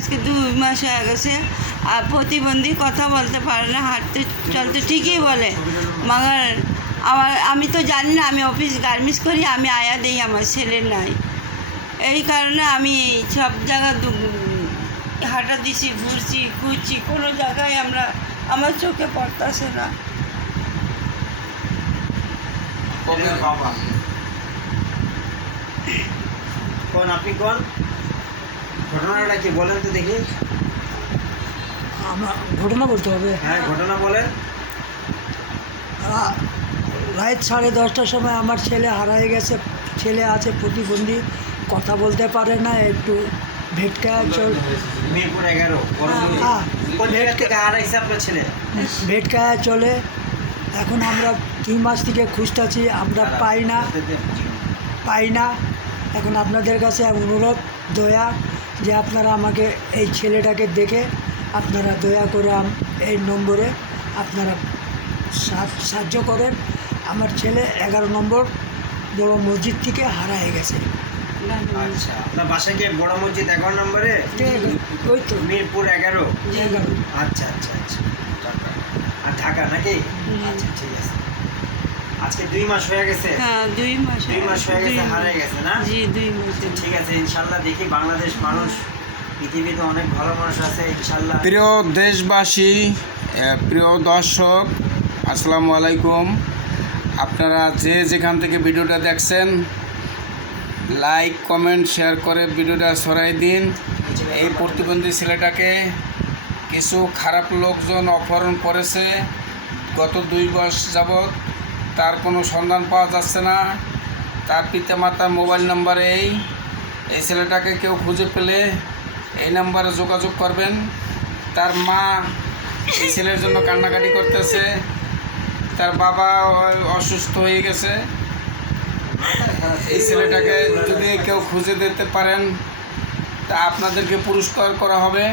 আজকে 2 মাস হয়ে গেছে। আর প্রতিবন্ধী, কথা বলতে পারে না, হাঁটতে চলতে ঠিকই বলে, মাগার আমি তো জানি না, আমি অফিস গার্মেন্টস করি, আমি আয়া দিই, আমার ছেলে নাই। এই কারণে আমি সব জায়গা হাঁটা দিছি, ঘুরছি ঘুরছি, কোনো জায়গায় আমার চোখে পড়তেছে না। কোন আপনি কোন ঘটনাটা কি বলেন তো দেখি? আমরা ঘটনা বলতে হবে। হ্যাঁ, ঘটনা বলেন। রাত 10:30টার সময় আমার ছেলে হারিয়ে গেছে। ছেলে আছে প্রতিবন্ধী, কথা বলতে পারে না, একটু ভেটকা চল মিরপুর 11 হ্যাঁ, কোন জায়গা থেকে হারাইছে আপনার ছেলে? ভেটকা চলে। এখন আমরা 2 মাস থেকে খুঁজতেছি, আমরা পাই না। এখন আপনাদের কাছে অনুরোধ, দয়া, যে আপনারা আমাকে এই ছেলেটাকে দেখে আপনারা দয়া করে এই নম্বরে আপনারা সাহায্য করেন। আমার ছেলে 11 নম্বর বড় মসজিদ থেকে হারিয়ে গেছে। আচ্ছা, আপনার বাসা কি বড় মসজিদ 11 নম্বরে? ওই তো মিরপুর 11। 11। আচ্ছা আচ্ছা আচ্ছা, আর ঢাকা নাকি? আচ্ছা, ঠিক আছে। আজকে 2 মাস হয়ে গেছে। হ্যাঁ, 2 মাস হয়ে গেছে, হারিয়ে গেছে না? জি, 2 মাস। ঠিক আছে, ইনশাল্লাহ দেখি বাংলাদেশ মানুষ, পৃথিবীতে অনেক ভালো মানুষ আছে, ইনশাল্লাহ। প্রিয় দেশবাসী, প্রিয় দর্শক, আসসালামু আলাইকুম। আপনারা যে যেখান থেকে ভিডিওটা দেখছেন, লাইক কমেন্ট শেয়ার করে ভিডিওটা ছড়াই দিন। এই প্রতিবন্ধী ছেলেটাকে কিছু খারাপ লোকজন অপহরণ করেছে গত 2 মাস যাবৎ। তার কোনো সন্ধান পাওয়া যাচ্ছে না। তার পিতামাতার মোবাইল নাম্বারে এই ছেলেটাকে কেউ খুঁজে পেলে এই নাম্বারে যোগাযোগ করবেন। তার মা এই ছেলের জন্য কান্নাকাটি করতেছে, তার বাবা অসুস্থ হয়ে গেছে। এই ছেলেটাকে যদি কেউ খুঁজে দিতে পারেন তা আপনাদেরকে পুরস্কার করা হবে।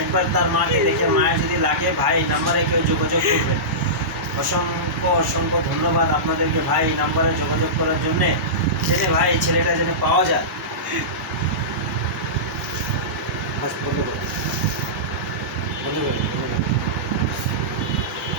একবার তার মাকে দেখে, মায়ের যদি লাগে, ভাই নাম্বারে কেউ যোগাযোগ করবেন। অসংখ্য অসংখ্য ধন্যবাদ আপনাদেরকে ভাই, এই নাম্বারে যোগাযোগ করার জন্যে। যেন ভাই ছেলেটা যেন পাওয়া যায়। বন্ধ করে